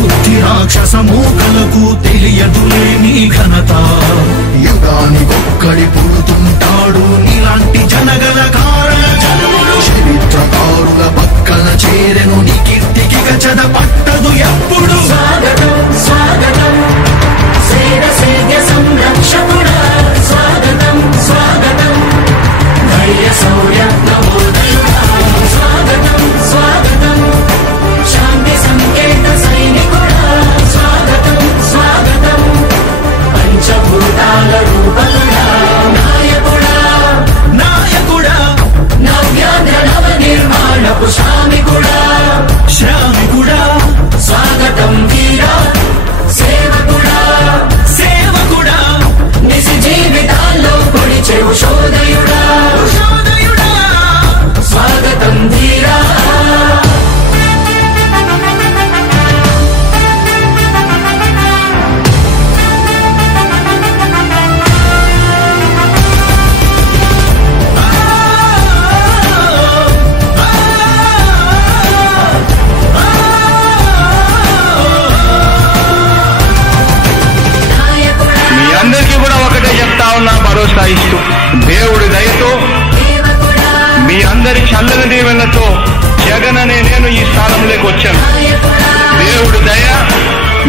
బుద్ధి రాక్షస మూకలకు తెలియదులే నీ ఘనత. యుగానికొక్కడి పుడుతుంటాడు నీలాంటి జనగల కారణ జన్ముడు. చరిత్రకారుల పక్కన చేరెను నీ కీర్తికి గచద పట్టదు ఎప్పుడు. స్వాగతం స్వాగతం సేద సేద్య సంరక్షకుడా, స్వాగతం స్వాగతం ధైర్య శౌర్య నవోదయుడా, స్వాగతం స్వాగతం శాంతి సంకేత సైనికుడా, స్వాగతం స్వాగతం పంచభూతాల రూపకుడా, నాయకుడా నాయకుడా నవ్యాంధ్ర నవ నిర్మాణపు శ్రామికుడా, శ్రామికుడా స్వాగతం వీరా సేవకుడా, సేవకుడా నిజ జీవితాల్లో పొడిచే ఉషోదయుడా, ఉషోదయుడా స్వాగతం ధీరా. అందరికీ కూడా ఒకటే చెప్తా ఉన్నా, భరోసా ఇస్తూ దేవుడి దయతో మీ అందరి చల్లని దీవెనతో జగన్ అనే నేను ఈ స్థానంలోకి వచ్చాను. దేవుడి దయ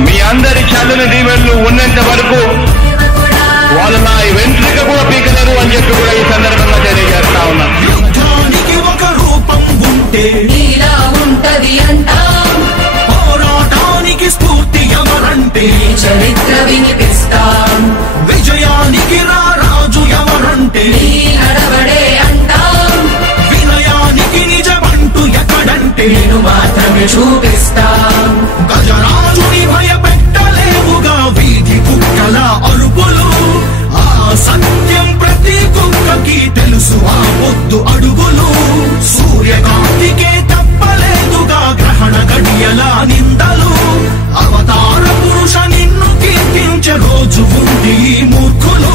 మీ అందరి చల్లని దీవెనలు ఉన్నంత వరకు వాళ్ళు నా వెంట్రుక కూడా పీకలేరు అని చెప్పి కూడా ఈ సందర్భంగా తెలియజేస్తా ఉన్నాను. యుద్ధానికి ఒక రూపం ఉంటే నీలా ఉంటది అంటాం, పోరాటానికి స్ఫూర్తి ఎవరంటే చరిత్ర వినిపిస్తాం, విజయానికి రారాజు ఎవరంటే నీ నడవడే అంటాం, వినయానికి నిజమంటూ ఎక్కడంటే నేను మాత్రమే చూపిస్తాం. గజరాజుని భయపెట్టలేవుగా వీధి కుక్కల అరుపులు. ఆ సత్యం ప్రతి కుక్కకి తెలుసు ఆ పొద్దు అడుగులు. సూర్యకాంతికే తప్పలేదుగా గ్రహణ గడియల నిందలు. అవతార పురుష నిన్ను కీర్తించే రోజు ఉంది ఈ మూర్ఖులు.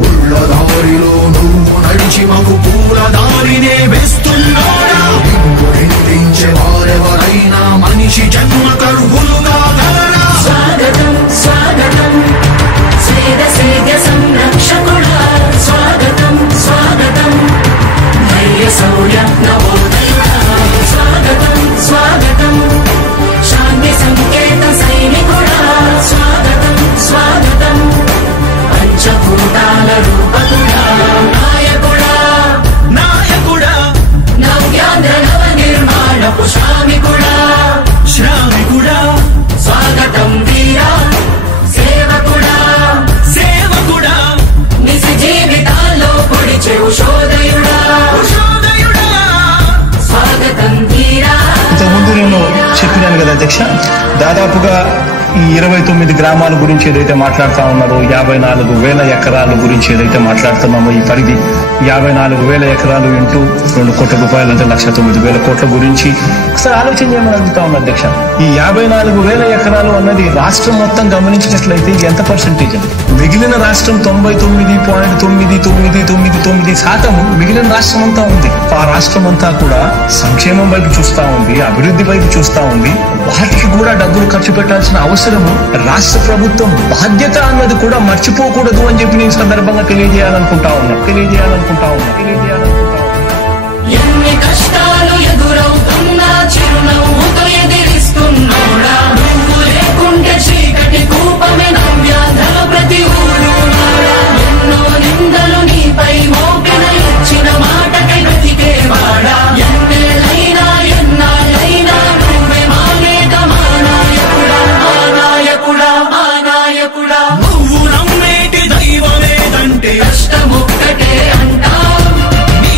ముళ్ళ దారిలో నువ్వు నడిచి మగు పూల దారినే వేస్తున్నాడా. నిన్ను నిందించే వారెవరైనా మనిషి జన్మ కరువులుగా గలరా. స్వాగతం స్వాగతం సేద సేద్య సంరక్షకుడా, స్వాగతం స్వాగతం ధైర్య శౌర్య నవోదయుడా, స్వాగతం స్వాగతం శాంతి సంకేత సైనికుడా, స్వాగతం స్వాగతం పంచభూతాల రూపకుడా, నాయకుడా నాయకుడా నవ్యాంధ్ర నవ నిర్మాణపు శ్రామికుడా, శ్రామికుడా స్వాగతం వీరా సేవకుడా, సేవకుడా నిజ జీవితాల్లో పొడిచే ఉషోదయుడా, ఉషోదయుడా స్వాగతం ధీరా. ఇంతకుముందు నేను చెప్పినాను కదా అధ్యక్ష, దాదాపుగా ఈ 29 గ్రామాల గురించి ఏదైతే మాట్లాడుతా ఉన్నారో, 54,000 ఎకరాల గురించి ఏదైతే మాట్లాడుతున్నామో, ఈ పరిధి 54,000 ఎకరాలు ఇంటూ 2 కోట్ల రూపాయలు అంటే 1,09,000 కోట్ల గురించి ఒకసారి ఆలోచన చేయమని అడుగుతా ఉన్నా అధ్యక్ష. ఈ 54,000 ఎకరాలు అన్నది రాష్ట్రం మొత్తం గమనించినట్లయితే ఎంత పర్సెంటేజ్? మిగిలిన రాష్ట్రం 99.9999% మిగిలిన రాష్ట్రం అంతా ఉంది. ఆ రాష్ట్రం అంతా కూడా సంక్షేమం వైపు చూస్తా ఉంది, అభివృద్ధి వైపు చూస్తా ఉంది. వాటికి కూడా డబ్బులు ఖర్చు పెట్టాల్సిన అవసరము రాష్ట్ర ప్రభుత్వం బాధ్యత అన్నది కూడా మర్చిపోకూడదు అని చెప్పి నేను సందర్భంగా తెలియజేయాలనుకుంటా ఉన్నా. ఎన్ని కష్టాలు ఎదురవుతున్నా చిరునవ్వుతో ఎదిరిస్తున్నాడా, నువ్వు లేకుంటే చీకటి కూపమే నవ్యాంధ్ర ప్రతి ఊరు నాడా. ఎన్నో నిందలు నీపై మోపిన ఇచ్చిన మాటకై బ్రతికేవాడా, ఎన్నేళ్ళైనా ఎన్నాళ్ళైనా నువ్వే మా నేత, మా నాయకుడా, మా నాయకుడా, మా నాయకుడా. నువ్వు నమ్మేటి దైవమేదంటే కష్టమొక్కటే అంటాం, నీ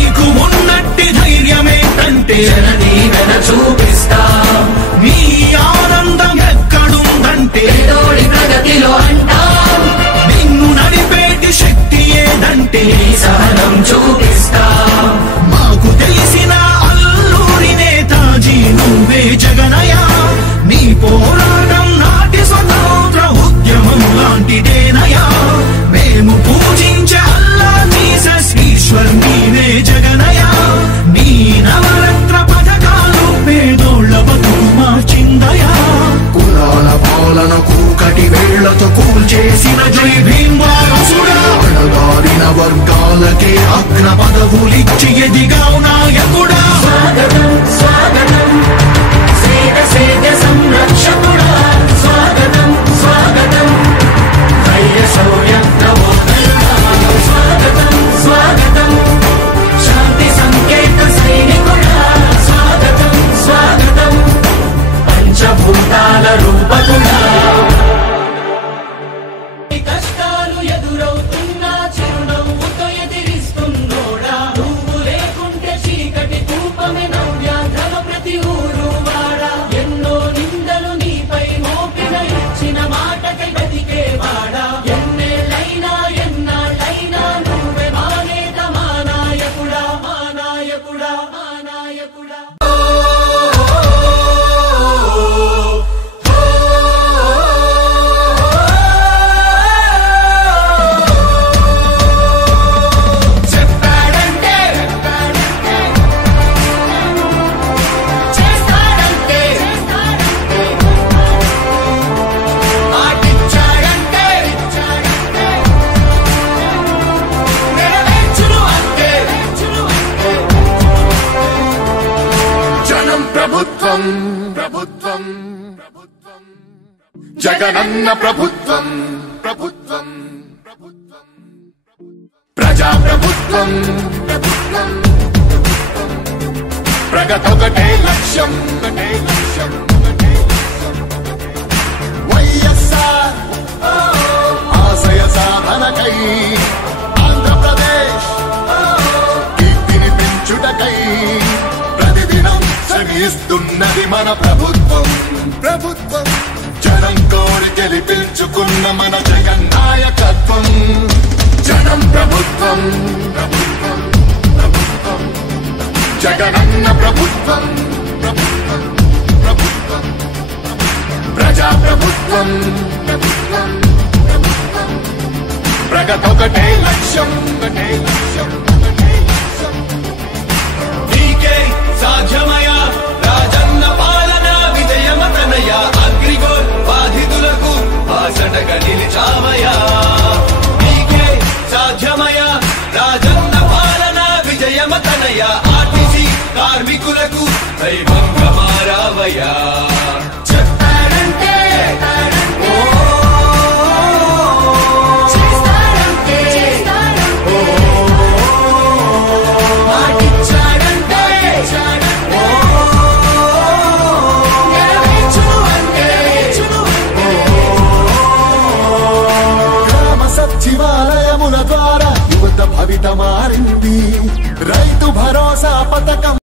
జగనన్న ప్రభుత్వం ప్రభుత్వం ప్రభుత్వం ప్రజా ప్రభుత్వం ప్రభుత్వం ప్రగతొకటే లక్ష్యం ఒకటే లక్ష్యం వైఎస్ఆర్ ఆశయ సాధనకై ఆంధ్రప్రదేశ్ కీర్తిని పెంచుటకై ప్రతిదినం శ్రమిస్తున్నది మన ప్రభుత్వం ప్రభుత్వం జనం కోరి గెలిపించుకున్న మన జగన్ నాయకత్వం జనం ప్రభుత్వం ప్రభుత్వం ప్రభుత్వం జగనన్న ప్రభుత్వం ప్రభుత్వం ప్రభుత్వం ప్రజా ప్రభుత్వం ప్రభుత్వం ప్రభుత్వం ప్రగతొకటే లక్ష్యం ఒకటే లక్ష్యం ఒకటే లక్ష్యం నీకే సాధ్యమయ రాజన్న పాలన విజయమతనయ అగ్రిగోల్ బాధితులకు బాసటగా నిలిచామయా నీకే సాధ్యమయ రాజన్న పాలన విజయమతనయ ఆర్టీసీ కార్మికులకు దైవంగా మారావయా